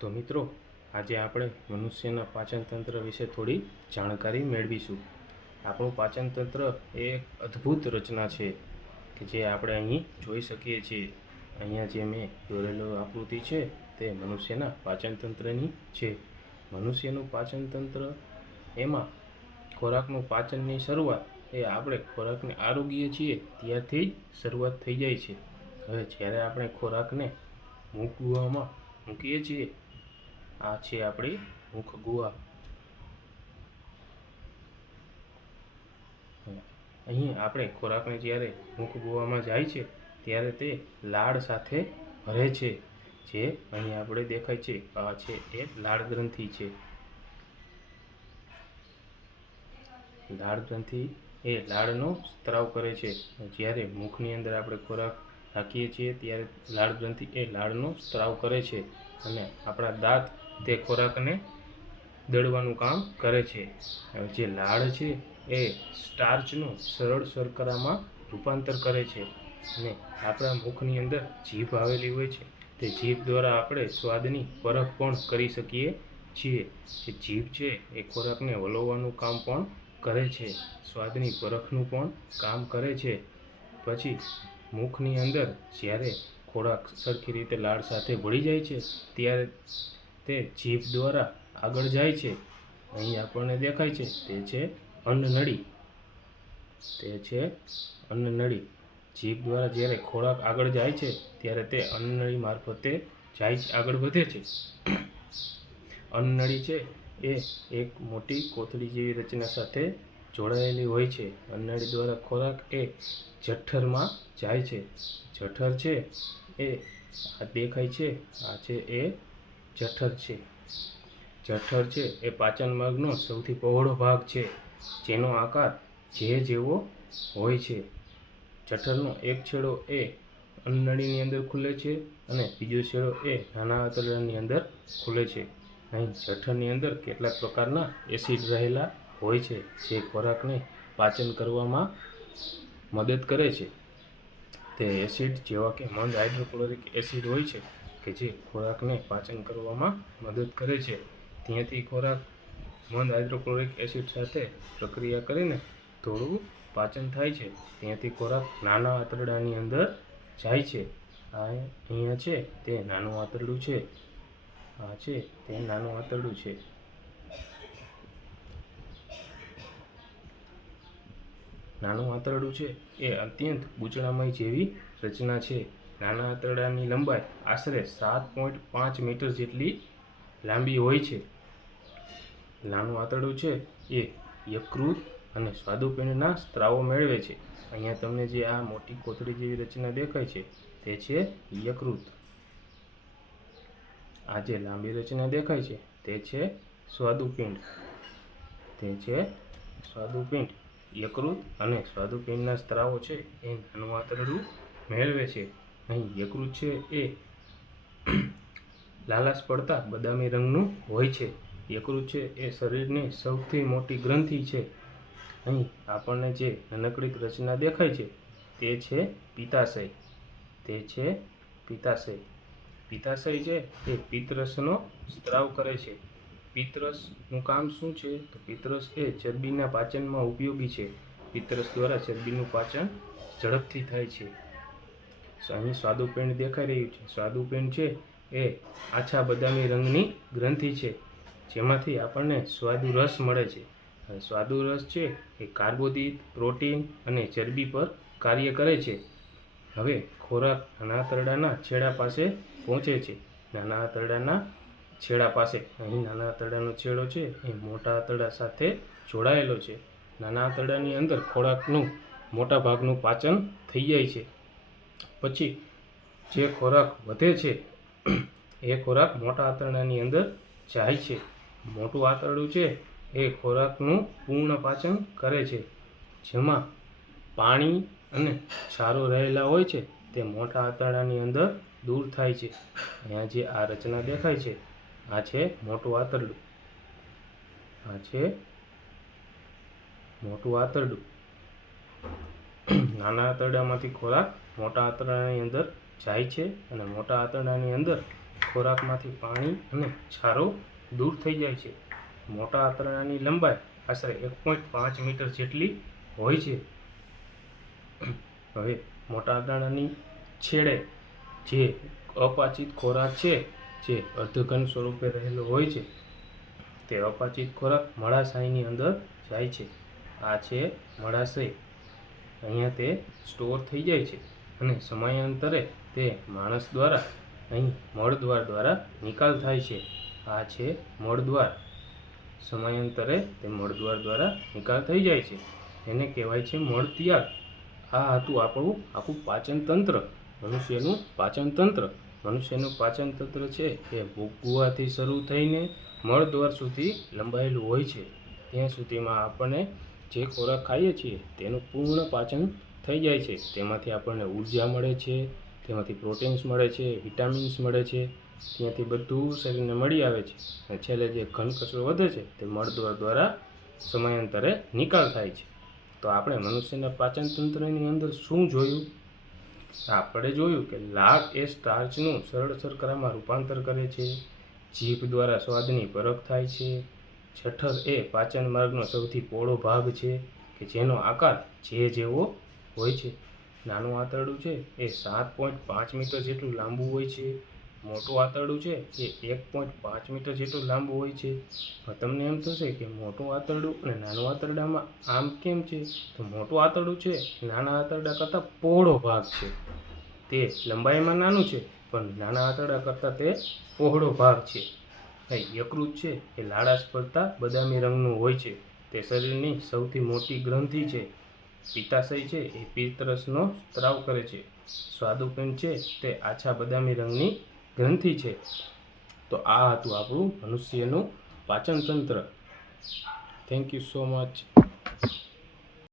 તો મિત્રો, આજે આપણે મનુષ્યના પાચનતંત્ર વિશે થોડી જાણકારી મેળવીશું. આપણું પાચનતંત્ર એ એક અદ્ભુત રચના છે કે જે આપણે અહીં જોઈ શકીએ છીએ. અહીંયા જે મેં દોરેલું આકૃતિ છે તે મનુષ્યના પાચનતંત્રની છે. મનુષ્યનું પાચનતંત્ર એમાં ખોરાકનું પાચનની શરૂઆત એ આપણે ખોરાકને આરોગીએ છીએ ત્યારથી જ શરૂઆત થઈ જાય છે. હવે જ્યારે આપણે ખોરાકને મુખ ગુહામાં મૂકીએ છીએ, આ છે આપણી મુખ ગુહા. અહીં આપણે ખોરાકને જ્યારે મુખ ગુહામાં જાય છે ત્યારે તે લાળ સાથે ભરે છે, જે અહીં આપણે દેખાય છે. આ છે એ લાળ ગ્રંથિ છે. લાળ ગ્રંથિ એ લાળનો સ્ત્રાવ કરે છે. જ્યારે મુખની અંદર આપણે ખોરાક રાખીએ છીએ ત્યારે લાળ ગ્રંથિ એ લાળનો સ્ત્રાવ કરે છે અને આપણા દાંત તે ખોરાકને દળવાનું કામ કરે છે. જે લાળ છે એ સ્ટાર્ચનું સરળ શર્કરામાં રૂપાંતર કરે છે અને આપણા મુખની અંદર જીભ આવેલી હોય છે. તે જીભ દ્વારા આપણે સ્વાદની પરખ પણ કરી શકીએ છીએ. જે જીભ છે એ ખોરાકને વલોવવાનું કામ પણ કરે છે, સ્વાદની પરખનું પણ કામ કરે છે. પછી મુખની અંદર જ્યારે ખોરાક સરખી રીતે લાળ સાથે ભળી જાય છે ત્યારે તે જીભ દ્વારા આગળ જાય છે. અહીં આપણને દેખાય છે તે છે અન્નનળી. તે છે અન્નનળી. જીભ દ્વારા જ્યારે ખોરાક આગળ જાય છે ત્યારે તે અન્નનળી મારફતે આગળ વધે છે. અન્નનળી છે એ એક મોટી કોથળી જેવી રચના સાથે જોડાયેલી હોય છે. અન્નનળી દ્વારા ખોરાક એ જઠરમાં જાય છે. જઠર છે એ આ દેખાય છે, આ છે એ જઠર છે. જઠર છે એ પાચન માર્ગનો સૌથી પહોળો ભાગ છે, જેનો આકાર જેવો હોય છે. જઠરનો એક છેડો એ અન્નનળીની અંદર ખુલે છે અને બીજો છેડો એ નાના આંતરડાની અંદર ખુલે છે. અહીં જઠરની અંદર કેટલાક પ્રકારના એસિડ રહેલા હોય છે, જે ખોરાકને પાચન કરવામાં મદદ કરે છે. તે એસિડ જેવા કે મંદ હાઇડ્રોક્લોરિક એસિડ હોય છે કે જે ખોરાકને પાચન કરવામાં મદદ કરે છે. ત્યાંથી ખોરાક મંદ હાઇડ્રોક્લોરિક એસિડ સાથે પ્રક્રિયા કરીને થોડું પાચન થાય છે. ત્યાંથી ખોરાક નાના આંતરડાની અંદર જાય છે. આ અહીંયા છે તે નાનું આંતરડું છે. આ છે તે નાનું આંતરડું છે. નાનું આંતરડું છે એ અત્યંત ગૂંચળામય જેવી રચના છે. નાના આંતરડાની લંબાઈ આશરે 7.5 મીટર જેટલી લાંબી હોય છે. નાનું આંતરડું છે એ યકૃત અને સ્વાદુપિંડના સ્ત્રાવો મેળવે છે. અહીંયા તમને જે આ મોટી કોથળી જેવી રચના દેખાય છે તે છે યકૃત. આ જે લાંબી રચના દેખાય છે તે છે સ્વાદુપિંડ. તે છે સ્વાદુપિંડ. યકૃત અને સ્વાદુપિંડના સ્ત્રાવો છે એ નાનું આંતરડું મેળવે છે. અહીં યકૃત છે એ લાલાશ પડતા બદામી રંગનું હોય છે. યકૃત છે એ શરીરની સૌથી મોટી ગ્રંથિ છે. અહીં આપણને જે નાનકડી રચના દેખાય છે તે છે પિત્તાશય. તે છે પિત્તાશય. પિત્તાશય છે એ પિત્તરસનો સ્ત્રાવ કરે છે. પિત્તરસનું કામ શું છે? તો પિત્તરસ એ ચરબીના પાચનમાં ઉપયોગી છે. પિત્તરસ દ્વારા ચરબીનું પાચન ઝડપથી થાય છે. અહીં સ્વાદુપિંડ દેખાઈ રહ્યું છે. સ્વાદુપિંડ છે એ આછા બદામી રંગની ગ્રંથિ છે, જેમાંથી આપણને સ્વાદુ રસ મળે છે. સ્વાદુ રસ છે એ કાર્બોદિત, પ્રોટીન અને ચરબી પર કાર્ય કરે છે. હવે ખોરાક નાના આંતરડાના છેડા પાસે પહોંચે છે. નાના આંતરડાના છેડા પાસે અહીં નાના આંતરડાનો છેડો છે એ મોટા આંતરડા સાથે જોડાયેલો છે. નાના આંતરડાની અંદર ખોરાકનું મોટા ભાગનું પાચન થઈ જાય છે. પછી જે ખોરાક વધે છે એ ખોરાક મોટા આંતરડાની અંદર જાય છે. મોટું આંતરડું છે એ ખોરાકનું પૂર્ણ પાચન કરે છે. જેમાં પાણી અને ક્ષારો રહેલા હોય છે તે મોટા આંતરડાની અંદર દૂર થાય છે. અહીંયા જે આ રચના દેખાય છે આ છે મોટું આંતરડું. આ છે મોટું આંતરડું. નાના આંતરડામાંથી ખોરાક મોટા આંતરડાની અંદર જાય છે અને મોટા આંતરડાની અંદર ખોરાકમાંથી પાણી અને ક્ષારો દૂર થઈ જાય છે. મોટા આંતરડાની લંબાઈ આશરે 1.5 મીટર જેટલી હોય છે. હવે મોટા આંતરડાની છેડે જે અપાચિત ખોરાક છે, જે અર્ધઘન સ્વરૂપે રહેલો હોય છે, તે અપાચિત ખોરાક મળાશયની અંદર જાય છે. આ છે મળાશય. અહીંયા તે સ્ટોર થઈ જાય છે અને સમયાંતરે તે માણસ દ્વારા અહીં મળદ્વાર દ્વારા નિકાલ થાય છે. આ છે મળદ્વાર. સમયાંતરે તે મળદ્વાર દ્વારા નિકાલ થઈ જાય છે. એને કહેવાય છે મળત્યાગ. આ હતું આપણું આખું પાચન તંત્ર, મનુષ્યનું પાચન તંત્ર. મનુષ્યનું પાચન તંત્ર છે એ ભૂગવાથી શરૂ થઈને મળદ્વાર સુધી લંબાયેલું હોય છે. ત્યાં સુધીમાં આપણને જે ખોરાક ખાઈએ છીએ તેનું પૂર્ણ પાચન થઈ જાય છે. તેમાંથી આપણને ઉર્જા મળે છે, તેમાંથી પ્રોટીન્સ મળે છે, વિટામિન્સ મળે છે. ત્યાંથી બધું શરીરને મળી આવે છે અને છેલ્લે જે ઘન કચરો વધે છે તે મળદ્વાર દ્વારા સમયાંતરે નિકાલ થાય છે. તો આપણે મનુષ્યના પાચન તંત્રની અંદર શું જોયું? આપણે જોયું કે લાળ એ સ્ટાર્ચનું સરળ શર્કરામાં રૂપાંતર કરે છે. જીભ દ્વારા સ્વાદની પરખ થાય છે. જઠર એ પાચન માર્ગનો સૌથી પહોળો ભાગ છે કે જેનો આકાર જેવો હોય છે. નાનું આંતરડું છે એ 7.5 મીટર જેટલું લાંબુ હોય છે. મોટું આંતરડું છે એ 1.5 મીટર જેટલું લાંબુ હોય છે. તમને એમ થશે કે મોટું આંતરડું અને નાનું આંતરડામાં આમ કેમ છે? તો મોટું આંતરડું છે નાના આંતરડા કરતાં પહોળો ભાગ છે. તે લંબાઈમાં નાનું છે પણ નાના આંતરડા કરતાં તે પહોળો ભાગ છે. યકૃત છે એ લાળા સ્પર્ધતા બદામી રંગનું હોય છે. તે શરીરની સૌથી મોટી ગ્રંથિ છે. પિત્તાશય છે એ પિત્તરસનો સ્ત્રાવ કરે છે. સ્વાદુપિંડ છે તે આછા બદામી રંગની ગ્રંથિ છે. તો આ હતું આપણું મનુષ્યનું પાચન તંત્ર. Thank you so much.